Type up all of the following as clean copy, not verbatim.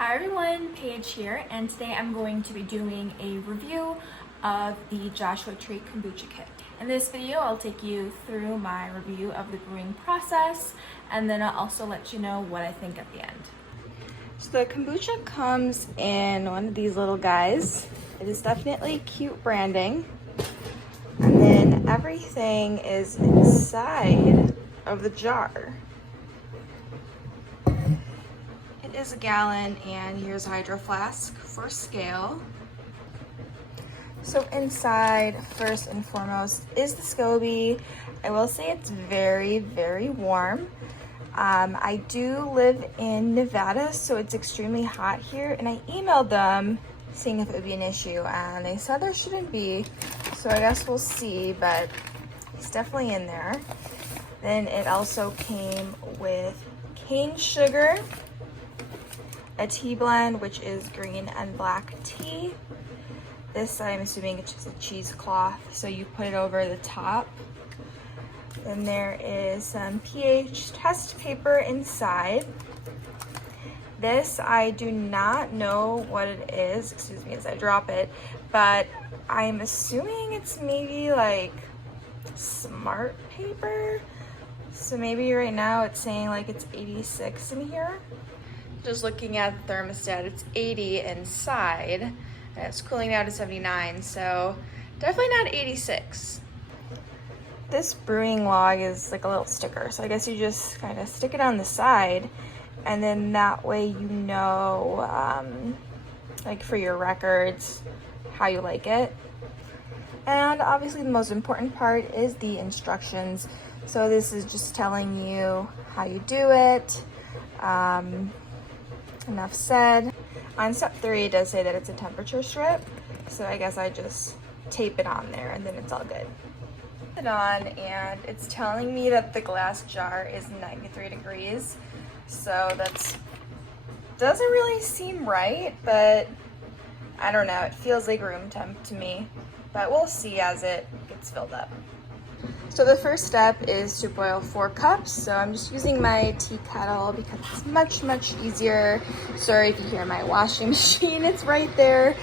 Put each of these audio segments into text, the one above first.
Hi everyone, Paige here, and today I'm going to be doing a review of the Joshua Tree Kombucha Kit. In this video, I'll take you through my review of the brewing process, and then I'll also let you know what I think at the end. So the kombucha comes in one of these little guys. It is definitely cute branding. And then everything is inside of the jar. It is a gallon, and here's a hydro flask for scale. So inside, first and foremost, is the Scoby. I will say it's very, very warm. I do live in Nevada, so it's extremely hot here, and I emailed them seeing if it would be an issue, and they said there shouldn't be, so I guess we'll see, but it's definitely in there. Then it also came with cane sugar, a tea blend, which is green and black tea. This, I'm assuming it's just a cheesecloth, so you put it over the top. Then there is some pH test paper inside. This, I do not know what it is, excuse me as I drop it, but I'm assuming it's maybe like smart paper. So maybe right now it's saying like it's 86 in here. Just looking at the thermostat, it's 80 inside, and it's cooling down to 79, so definitely not 86. This brewing log is like a little sticker, so I guess you just kind of stick it on the side, and then that way you know, like for your records, how you like it. And obviously the most important part is the instructions. So this is just telling you how you do it. Enough said. On step 3, it does say that it's a temperature strip, so I guess I just tape it on there and then it's all good. Put it on, and it's telling me that the glass jar is 93 degrees, so that's doesn't really seem right, but I don't know, it feels like room temp to me, but we'll see as it gets filled up. So the first step is to boil 4 cups. So I'm just using my tea kettle because it's much easier. Sorry if you hear my washing machine, it's right there.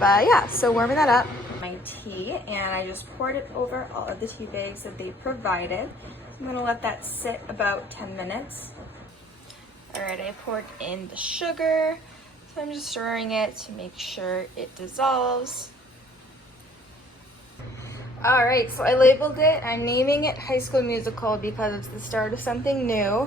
But yeah, so warming that up. My tea, and I just poured it over all of the tea bags that they provided. I'm gonna let that sit about 10 minutes. All right, I poured in the sugar. So I'm just stirring it to make sure it dissolves. All right, so I labeled it. I'm naming it High School Musical because it's the start of something new.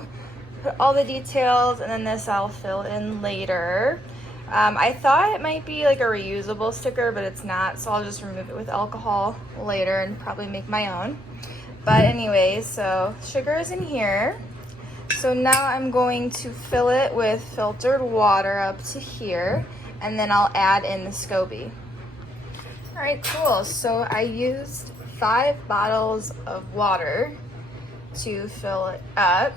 Put all the details, and then this I'll fill in later. I thought it might be like a reusable sticker, but it's not, so I'll just remove it with alcohol later and probably make my own. But anyway, so sugar is in here. So now I'm going to fill it with filtered water up to here, and then I'll add in the Scoby. All right, cool. So I used 5 bottles of water to fill it up.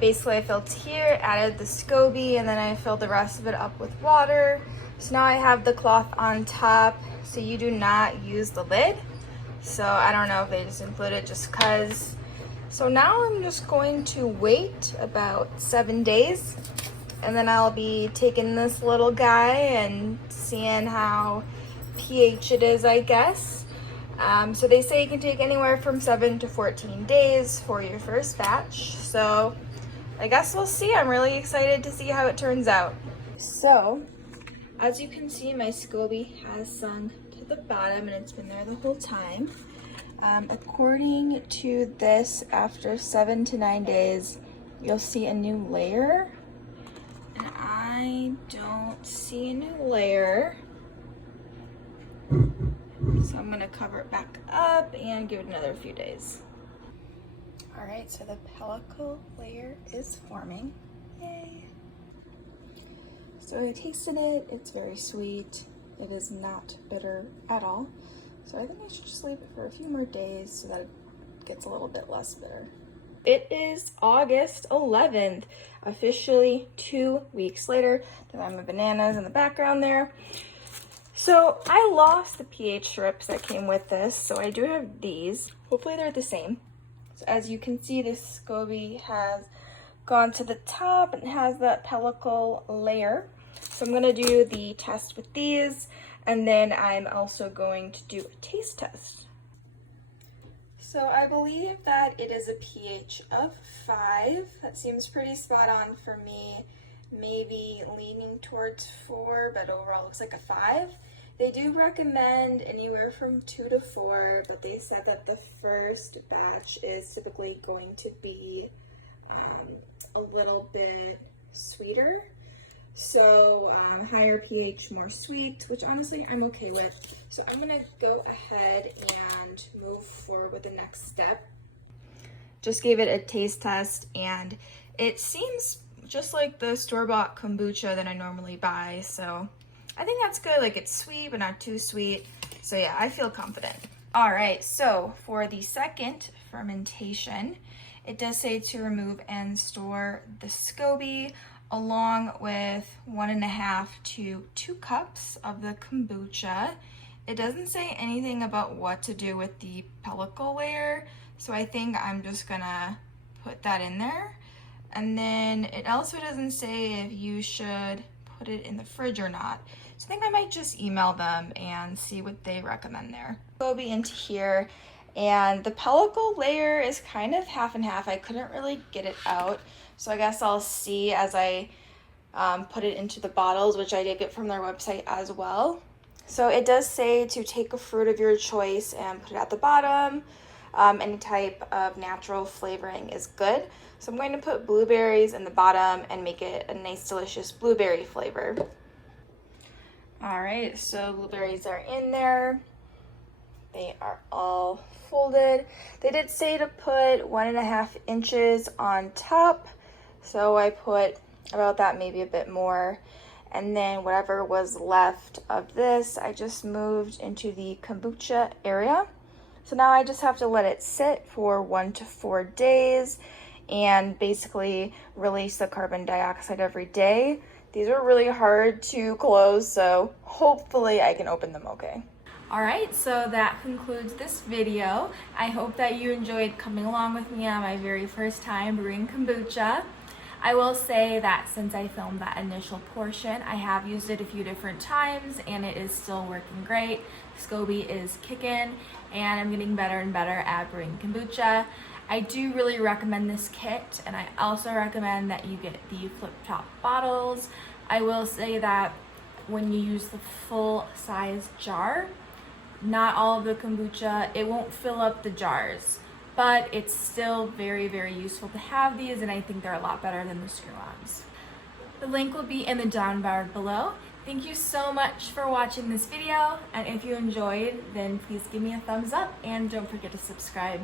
Basically, I filled here, added the Scoby, and then I filled the rest of it up with water. So now I have the cloth on top, so you do not use the lid. So I don't know if they just include it just because. So now I'm just going to wait about 7 days, and then I'll be taking this little guy and seeing how pH it is, I guess. So they say it can take anywhere from 7 to 14 days for your first batch. So I guess we'll see. I'm really excited to see how it turns out. So as you can see, my Scoby has sunk to the bottom, and it's been there the whole time. According to this, after 7 to 9 days, you'll see a new layer. And I don't see a new layer. So I'm gonna cover it back up and give it another few days. All right, so the pellicle layer is forming. Yay. So I tasted it, it's very sweet. It is not bitter at all. So I think I should just leave it for a few more days so that it gets a little bit less bitter. It is August 11th, officially 2 weeks later. There's my bananas in the background there. So I lost the pH strips that came with this, so I do have these. Hopefully they're the same. So as you can see, this Scoby has gone to the top and has that pellicle layer. So I'm gonna do the test with these, and then I'm also going to do a taste test. So I believe that it is a pH of 5. That seems pretty spot on for me. Maybe leaning towards 4, but overall looks like a 5. They do recommend anywhere from 2 to 4, but they said that the first batch is typically going to be a little bit sweeter. So higher pH, more sweet, which honestly I'm okay with. So I'm gonna go ahead and move forward with the next step. Just gave it a taste test, and it seems just like the store-bought kombucha that I normally buy. So I think that's good. Like, it's sweet, but not too sweet. So yeah, I feel confident. All right, so for the second fermentation, it does say to remove and store the Scoby along with 1.5 to 2 cups of the kombucha. It doesn't say anything about what to do with the pellicle layer, so I think I'm just gonna put that in there. And then it also doesn't say if you should put it in the fridge or not. So I think I might just email them and see what they recommend there. Scoby into here, and the pellicle layer is kind of half and half. I couldn't really get it out, so I guess I'll see as I put it into the bottles, which I did get from their website as well. So it does say to take a fruit of your choice and put it at the bottom. Any type of natural flavoring is good. So I'm going to put blueberries in the bottom and make it a nice, delicious blueberry flavor. All right, so blueberries are in there. They are all folded. They did say to put 1.5 inches on top. So I put about that, maybe a bit more. And then whatever was left of this, I just moved into the kombucha area. So now I just have to let it sit for 1 to 4 days and basically release the carbon dioxide every day. These are really hard to close, so hopefully I can open them okay. All right, so that concludes this video. I hope that you enjoyed coming along with me on my very first time brewing kombucha. I will say that since I filmed that initial portion, I have used it a few different times and it is still working great. Scoby is kicking and I'm getting better and better at brewing kombucha. I do really recommend this kit, and I also recommend that you get the flip-top bottles. I will say that when you use the full-size jar, not all of the kombucha, it won't fill up the jars. But it's still very, very useful to have these, and I think they're a lot better than the screw-ons. The link will be in the down bar below. Thank you so much for watching this video, and if you enjoyed, then please give me a thumbs up, and don't forget to subscribe.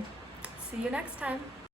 See you next time.